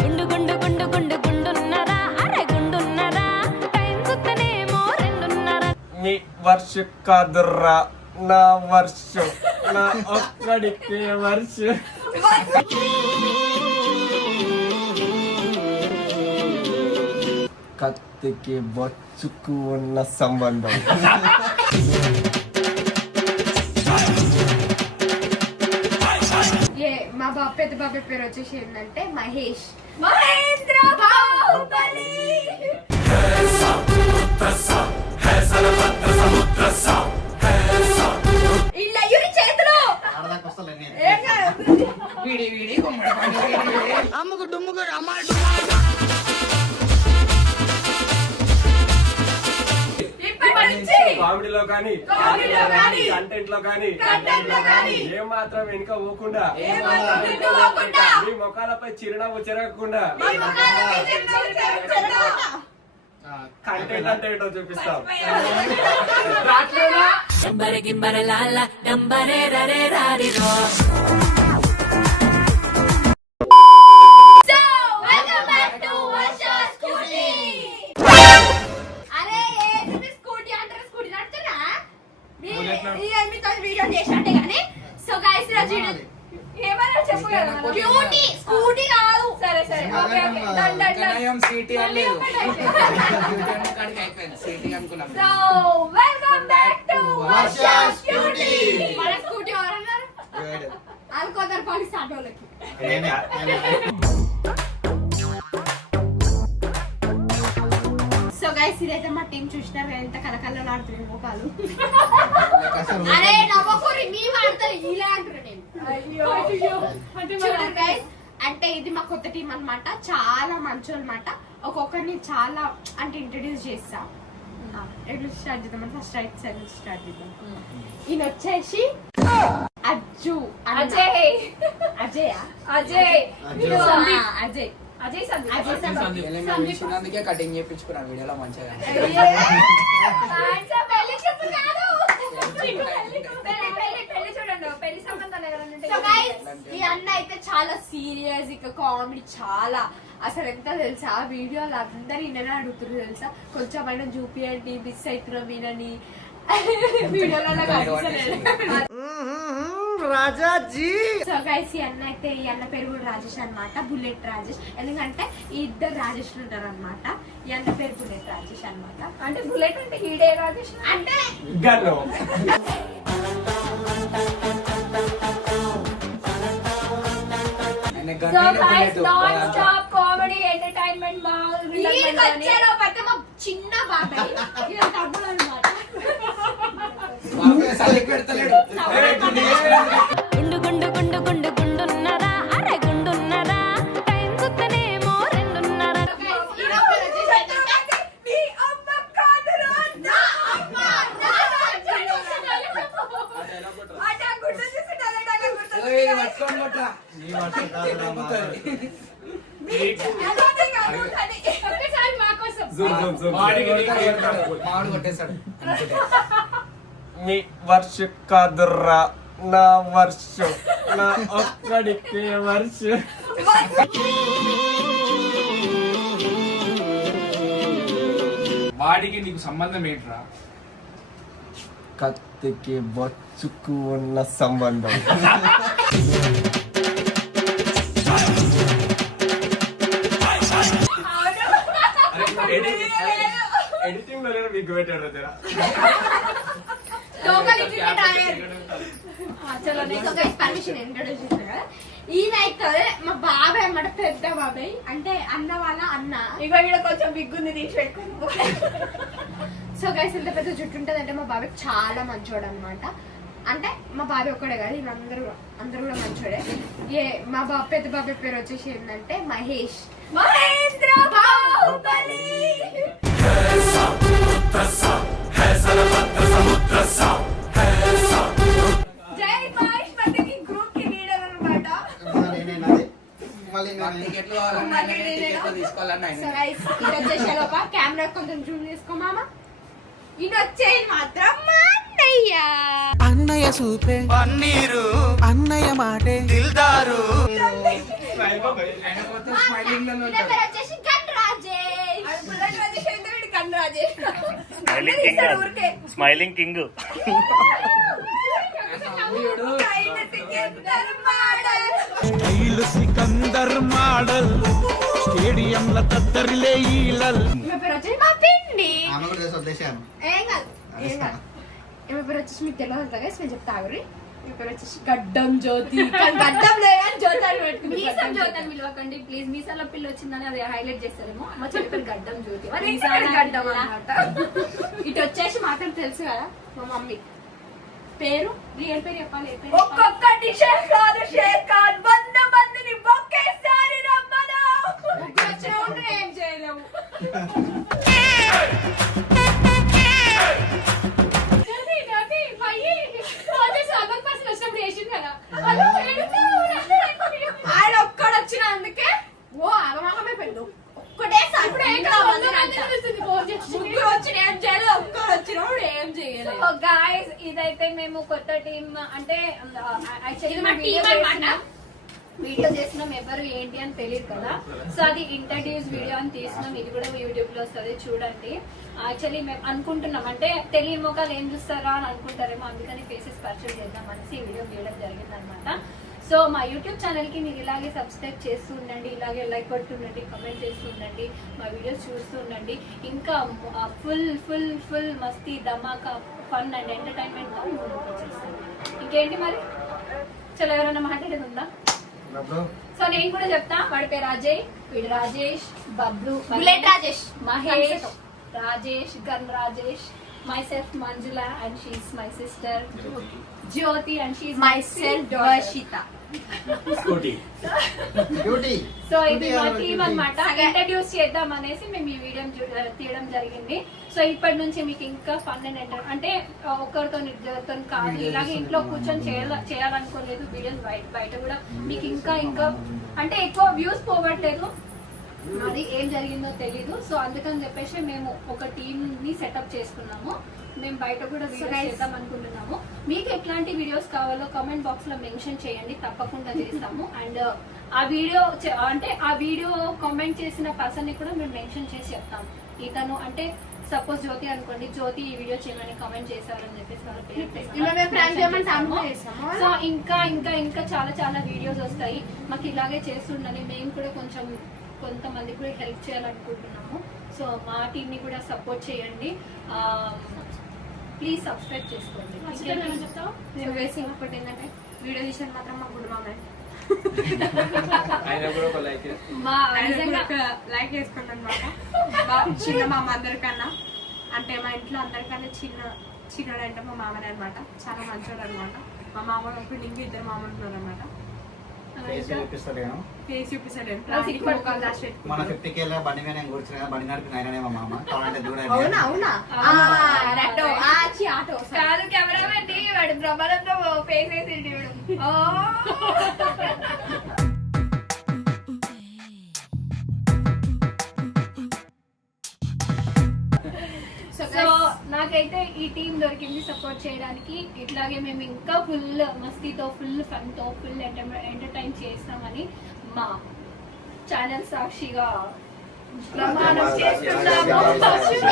గుండు గుండు గుండు గుండు గుండున్నరా అరే గుండున్నరా? టైం చూస్తేనేమో రెండున్నరా. మీ వర్ష కాదుర్రా నా వర్షం నా ఒక్కడికి వర్షం. కత్తికి బొచ్చుకు ఉన్న సంబంధం. బాబు పెద్ద బాబాయ్ పేరు వచ్చేసి ఏంటంటే మహేష్. మహేంద్ర బాహుబలి! మాత్రం వెనుక పోకుండా. మీ ముఖాలపై చిరునవ్వు చెరగకుండా. కంటెంట్ అంటే ఏంటో చూపిస్తాం. డంబరే గింబరే లాల డంబరే రరే రారిరో అనుకున్నాం so welcome back to Varsha scooty మన స్కూటీ ఎవరన్నారు? అనుకోతారు పని స్టార్ట్ వాళ్ళకి సో గైస్ ఇదైతే మా టీం చూసినారు. ఎంత కలకల్లో ఆడుతున్నాయి ముఖాలు అరే నవ్వకూరి మీ వాడతారు ఇలా అంటారు నేను. చూడండి అంటే ఇది మా కొత్త టీం అన్నమాట. చాలా మంచోళ్ళు అన్నమాట ఒక్కొక్కరిని చాలా అంటే ఇంట్రడ్యూస్ చేస్తా. ఎట్లా స్టార్ట్ చేద్దాం? ఫస్ట్ రైట్ సైడ్ నుంచి స్టార్ట్ చేద్దాం. ఈయన వచ్చేసి అజ్జు అజయ్. అజయ్. అజయ్. అజయ్. అజయ్ సందీప్. అజయ్ సందీప్. కటింగ్ చేయించుకున్నాను. వీడియోలో మంచిగా ఈ అన్న అయితే చాలా సీరియస్ ఇక కామెడీ చాలా. అసలు ఎంత తెలుసా? వీడియోలు అందరు ఇన్ననే అడుగుతున్నారు తెలుసా? కొంచెం అయినా చూపియండి మిస్ అవుతున్నాం వినని. వీడియోలలో సో గైస్ ఈ అన్న అయితే ఈ అన్న పేరు కూడా రాజేష్ అన్నమాట బుల్లెట్ రాజేష్. ఎందుకంటే ఈ ఇద్దరు రాజేష్ ఉంటారు అనమాట ఈ అన్న పేరు బుల్లెట్ రాజేష్ అన్నమాట. అంటే బుల్లెట్ అంటే హీడే రాజేష్? అంటే so guys non stop comedy entertainment మా వీళ్ళకి వచ్చారో పెద్ద మా చిన్న బాబాయ్. వీళ్ళ తమ్ముడు అనమాట గుండు కొట్టేశాడు మీ వర్ష కాదుర్రా నా వర్షం నా ఒక్కడికి వర్షం. వాడికి నీకు సంబంధం ఏంట్రా? కత్తికి బొచ్చుకు ఉన్న సంబంధం. ఇంట్రొడ్యూస్ చేస్తాను కదా ఈయన అయితే మా బాబాయ్ అన్నమాట పెద్ద బాబాయ్. అంటే అన్న వాళ్ళ అన్న. ఇక వీడ కొంచెం బిగ్గుంది తీసి పెట్టుకుని సో గైస్ ఎంత పెద్ద జుట్టు ఉంటుంది అంటే మా బాబాయ్ చాలా మంచోడు అనమాట అంటే మా బాబాయ్ ఒక్కడే కాదు వీళ్ళందరూ అందరూ కూడా మంచోడే. ఏ మా బాబు పెద్ద బాబాయ్ పేరు వచ్చేసి ఏంటంటే మహేష్. మహేంద్ర బాహుబలి! కెమెరా కొంచెం జూమ్ చేసుకో మామ ఇది వచ్చేది మాత్రం అన్నయ్య. అన్నయ్య సూపే. పన్నీరు. అన్నయ్య మాటే. దిల్దారు. వచ్చేసి Rajesh smiling king smiling king Sikandar model స్టేడియంల తత్తరిలే ఈలల్. మా పిండి. ఏం కాదు ఏం కాదు. పేరు వచ్చేసి మీకు తెలియదు కదా నేను చెప్తా ఆగురి వచ్చేసి గడ్డం జ్యోతి. గడ్డం లేదని జ్యోతి అని. మీసం జ్యోతి అని పిలవకండి ప్లీజ్ మీసాల పిల్ల వచ్చిందని అది హైలైట్ చేస్తారేమో. మా చెల్లి పేరు గడ్డం జ్యోతి. పేరు గడ్డం అన్నమాట. ఇటు వచ్చేసి మాత్రం తెలుసు కదా మా మమ్మీ. పేరు? రియల్ పేరు చెప్పాలి? ఒక్కొక్కటి షేర్ కాదు షేర్ కాదు. వంద మందిని ఒకేసారి రమ్మను. ఏం చేయలేము. ఆయన ఒక్కడు వచ్చిన అందుకే? ఓ ఆగమాగమే పెట్టు. ఒక్కటే. ముగ్గురు వచ్చిన ఏం చేయలేదు ఒక్కడు వచ్చినప్పుడు ఏం చేయలేదు. గాయస్ ఇదైతే మేము కొత్త టీం అంటే యాక్చువల్లీ మా team అన్నమాట. వీడియో చేసినాం ఎవరు ఏంటి అని తెలియదు కదా. సో అది ఇంట్రడ్యూస్ వీడియో అని తీసినాం ఇది కూడా యూట్యూబ్లో వస్తుంది. చూడండి. యాక్చువల్లీ మేము అనుకుంటున్నాం. అంటే తెలియని మొక్కలు ఏం చూస్తారా అని అనుకుంటారేమో. అందుకని ఫేసెస్ పర్చేజ్ చేద్దాం అనేసి వీడియో తీయడం జరిగింది అనమాట సో మా యూట్యూబ్ ఛానల్కి మీరు ఇలాగే సబ్స్క్రైబ్ చేస్తూ ఉండండి. ఇలాగే లైక్ కొడుతుండండి కమెంట్ చేస్తూ ఉండండి. మా వీడియోస్ చూస్తూ ఉండండి. ఇంకా full full full Masti Dhamaka fun and entertainment ఇంకేంటి మరి? చలో ఎవరైనా మాట్లాడేది ఉందా? సో నేను కూడా చెప్తా వాడి పేరు అజయ్ వీడు Rajesh Bablu bullet Rajesh. Mahesh Rajesh gun Rajesh myself Manjula and she's my sister Jyothi and she's myself Varshitha scooty duty so ఇది మా టీమ్ అన్నమాట. ఇంట్రడ్యూస్ చేద్దాం అనేసి మేము ఈ వీడియో తీయడం జరిగింది. సో ఇప్పటి నుంచి మీకు ఇంకా ఫన్ అండ్ ఎంటర్ అంటే ఒకరితో ఇద్దరితో కాదు. ఇలాగే ఇంట్లో కూర్చొని చేయాల చేయాలనుకోలేదు. వీడియోస్ బయట బయట కూడా మీకు ఇంకా ఇంకా అంటే ఎక్కువ వ్యూస్ పోవట్లేదు. అది ఏం జరిగిందో తెలీదు. సో అందుకని చెప్పేసి మేము ఒక టీమ్ని సెటప్ చేసుకున్నాము. మేము బయట కూడా వీడియోస్ చేద్దాం అనుకుంటున్నాము. మీకు ఎట్లాంటి వీడియోస్ కావాలో కామెంట్ బాక్స్లో మెన్షన్ చేయండి తప్పకుండా చేస్తాము. అండ్ ఆ వీడియో అంటే ఆ వీడియో కామెంట్ చేసిన పర్సన్ని కూడా మేము మెన్షన్ చేసి చెప్తాం. ఇతను అంటే సపోజ్ జ్యోతి అనుకోండి జ్యోతి ఈ వీడియో చేయమని కామెంట్ చేశారని చెప్పేసి వాళ్ళ పేరు. సో ఇంకా ఇంకా ఇంకా చాలా చాలా వీడియోస్ వస్తాయి. మాకు ఇలాగే చేస్తుండని మేము కూడా కొంచెం కొంతమంది కూడా హెల్ప్ చేయాలనుకుంటున్నాము. సో మా టీం ని కూడా సపోర్ట్ చేయండి. ప్లీజ్ సబ్స్క్రైబ్ చేసుకోండి? నేను వేసి ఇంకొకటి ఏంటంటే వీడియో తీసాను మాత్రం మా గుడి ఒక లైక్ మా ఆయన నిజంగా కూడా ఒక లైక్ వేసుకోండి అనమాట మా చిన్న మామ అందరికన్నా అంటే మా ఇంట్లో అందరికన్నా చిన్న చిన్నోడు అంటే మా మామనే అనమాట చాలా మంచోడు అనమాట మా మామ ఇప్పుడు ఇంక ఇద్దరు మామలు ఉన్నారు అనమాట ఫేస్ చూపిస్తలేను ఫేస్ చూపిస్తాడు సిగ్గుపడుతుంది. దాచి పెట్టుకుంటాడు. మన ఫిఫ్టీ కేలో బండి మీద నేను కూర్చున్నా కదా, బండి నడిపి నాయననే మా మామ. కావాలంటే దూరం అవునా అవునా? ఆ, ఆటో ఆ, చి, ఆటో కాదు కెమెరామెన్ వాడు ప్రబలంతో ఫేస్ వేసి ఓ! సో సో నాకైతే ఈ టీం దొరికింది సపోర్ట్ చేయడానికి. ఇట్లాగే మేము ఇంకా ఫుల్ మస్తీతో ఫుల్ ఫన్తో ఫుల్ ఎంటర్టైన్ చేస్తామని మా ఛానల్ సాక్షిగా ప్రమాణం చేస్తున్నాము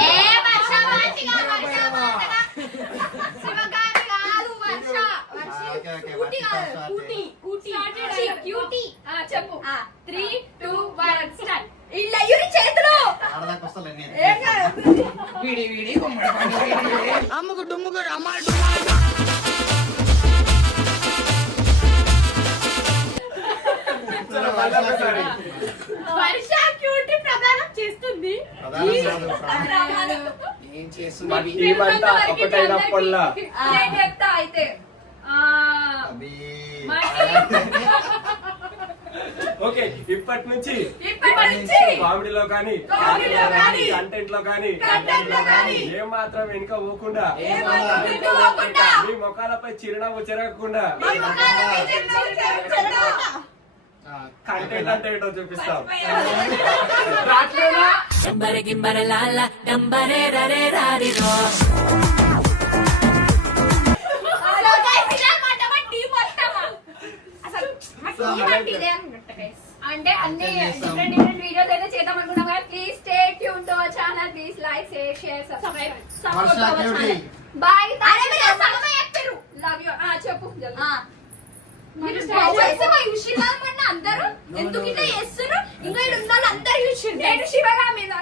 ఏ వర్ష మంచిగా వర్ష మంచిగా. శివగామి కాదు వర్ష వర్ష ఓకే, ఓకే, కూటి వర్ష కాదు start కూటి కూటి Started చి, అయ్యాం. క్యూటీ ఆ, చెప్పు ఆ, త్రీ ఏం ఒకటైనప్పుడల్లా నేను చెప్తా అయితే. ఓకే ఇప్పటి నుంచి నుంచి కామెడీలో కానీ కంటెంట్లో కానీ లో ఏ మాత్రం వెనుక పోకుండా మీ ముఖాలపై చిరునవ్వు చెరగకుండా. Dambare gimbare la అంటే అన్ని డిఫరెంట్ డిఫరెంట్ వీడియోస్ అయితే చేద్దాం అనుకున్నాం కానీ please stay tune to channel please like share share subscribe support bye అరే మీరు సగమే చెప్పారు లవ్ యు ఆ చెప్పు. జల్ది మీరు స్టార్ట్ చేస్తే మా యుషిరా అందరూ ఎందుకు ఇట్లా చేస్తున్నారు? ఇంకా ఇక్కడ ఉన్న అందరూ నేను శివగా మీద